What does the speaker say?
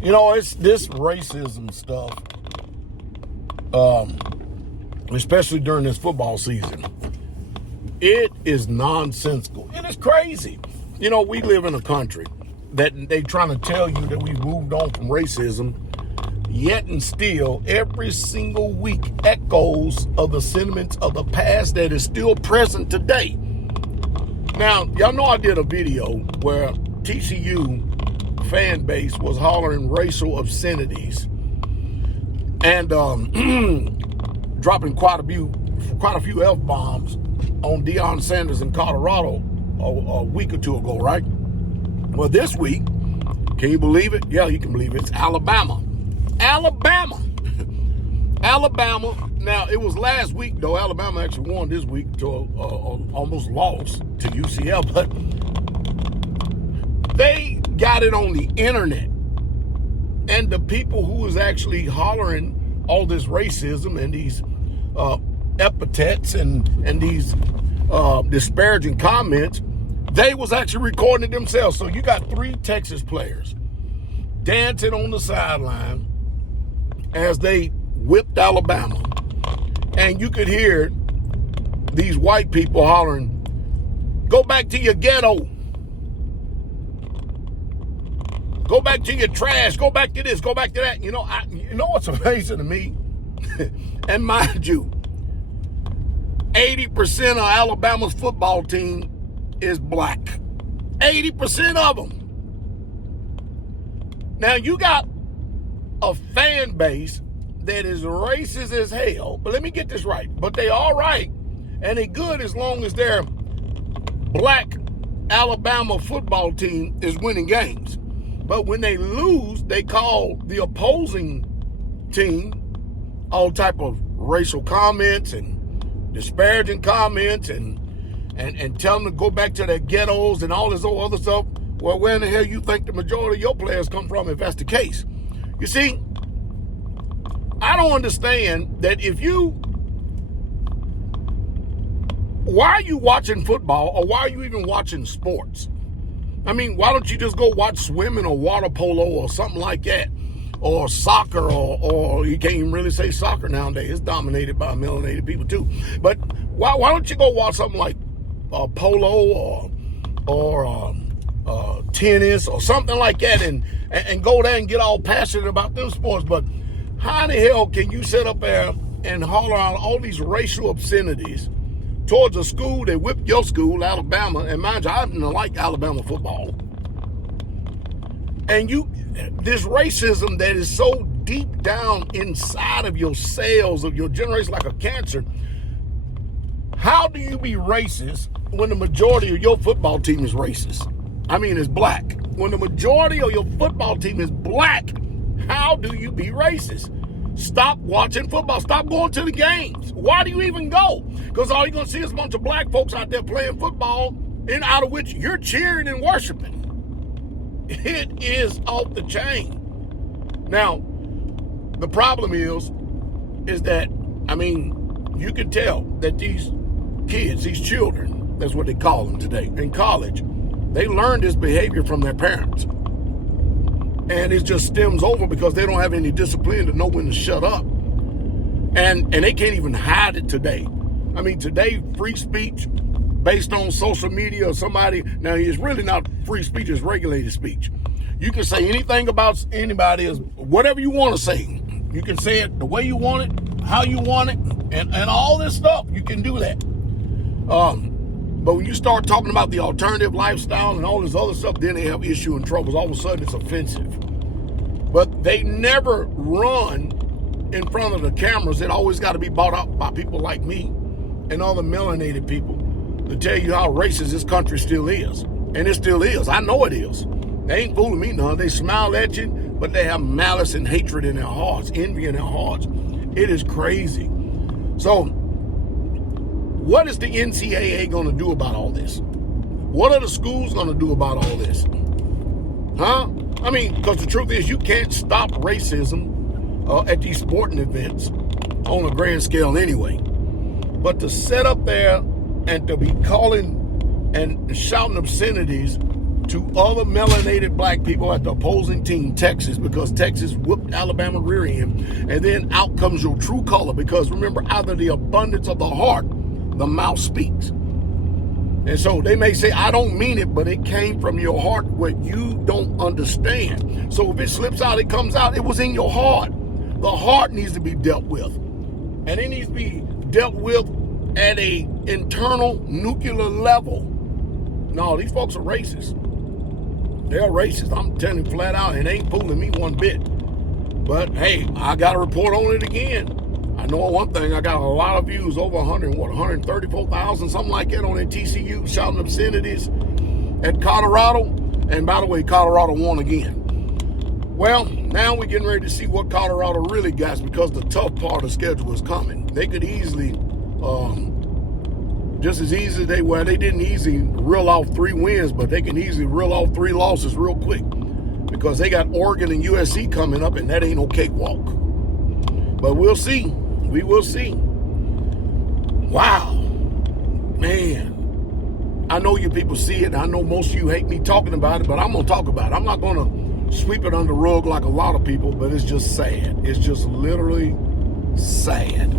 You know, it's this racism stuff, especially during this football season. It is nonsensical. It is crazy. You know, we live in a country that they trying to tell you that we've moved on from racism, yet and still every single week echoes of the sentiments of the past that is still present today. Now, y'all know I did a video where TCU fan base was hollering racial obscenities and dropping quite a few F-bombs on Deion Sanders in Colorado a week or two ago, right? Well, this week, can you believe it? Yeah, you can believe it. It's Alabama. Alabama. Now, it was last week, though. Alabama actually won this week to almost lost to UCL, but they got it on the internet. And the people who was actually hollering all this racism and these epithets and these disparaging comments, they was actually recording it themselves. So you got 3 Texas players dancing on the sideline as they whipped Alabama. And you could hear these white people hollering, "Go back to your ghetto. Go back to your trash. Go back to this. Go back to that." You know what's amazing to me? And mind you, 80% of Alabama's football team is black. 80% of them. Now, you got a fan base that is racist as hell, but let me get this right. But they all right, and they good as long as their black Alabama football team is winning games. But when they lose, they call the opposing team all type of racial comments and disparaging comments and tell them to go back to their ghettos and all this other stuff. Well, where in the hell you think the majority of your players come from if that's the case? You see, I don't understand that why are you watching football or why are you even watching sports? I mean, why don't you just go watch swimming or water polo or something like that? Or soccer, or you can't even really say soccer nowadays. It's dominated by melanated people too. But why don't you go watch something like polo or tennis or something like that and go there and get all passionate about them sports? But how the hell can you sit up there and holler out all these racial obscenities towards a school that whipped your school, Alabama? And mind you, I didn't like Alabama football. And this racism that is so deep down inside of your cells, of your generation, like a cancer. How do you be racist when the majority of your football team is racist? I mean, it's black. When the majority of your football team is black, how do you be racist? Stop watching football. Stop going to the games. Why do you even go? Because all you're going to see is a bunch of black folks out there playing football, and out of which you're cheering and worshiping. It is off the chain. Now, the problem is that, I mean, you can tell that these kids, these children, that's what they call them today, in college, they learn this behavior from their parents. And it just stems over because they don't have any discipline to know when to shut up. And they can't even hide it today. I mean, today, free speech based on social media or somebody, now it's really not free speech, it's regulated speech. You can say anything about anybody, is whatever you want to say. You can say it the way you want it, how you want it, and all this stuff. You can do that. But when you start talking about the alternative lifestyle and all this other stuff, then they have issue and troubles. All of a sudden, it's offensive. But they never run in front of the cameras. It always got to be bought up by people like me and other melanated people to tell you how racist this country still is. And it still is. I know it is. They ain't fooling me none. They smile at you, but they have malice and hatred in their hearts, envy in their hearts. It is crazy. So, what is the NCAA going to do about all this? What are the schools going to do about all this? Huh? I mean, because the truth is you can't stop racism at these sporting events on a grand scale anyway. But to sit up there and to be calling and shouting obscenities to other melanated black people at the opposing team, Texas, because Texas whooped Alabama rear end, and then out comes your true color, because remember, out of the abundance of the heart, the mouth speaks. And so they may say, I don't mean it, but it came from your heart, what you don't understand. So if it slips out, it comes out, it was in your heart. The heart needs to be dealt with. And it needs to be dealt with at a internal nuclear level. No, these folks are racist. They're racist. I'm telling you flat out, and they ain't fooling me one bit. But hey, I got to report on it again. I know one thing, I got a lot of views, over 134,000, something like that on that TCU shouting obscenities at Colorado. And by the way, Colorado won again. Well, now we're getting ready to see what Colorado really got, because the tough part of the schedule is coming. They could easily, just as easy as they didn't easily reel off 3 wins, but they can easily reel off 3 losses real quick, because they got Oregon and USC coming up, and that ain't no cakewalk. But we'll see. We will see. Wow. Man. I know you people see it. I know most of you hate me talking about it, but I'm going to talk about it. I'm not going to sweep it under the rug like a lot of people, but it's just sad. It's just literally sad.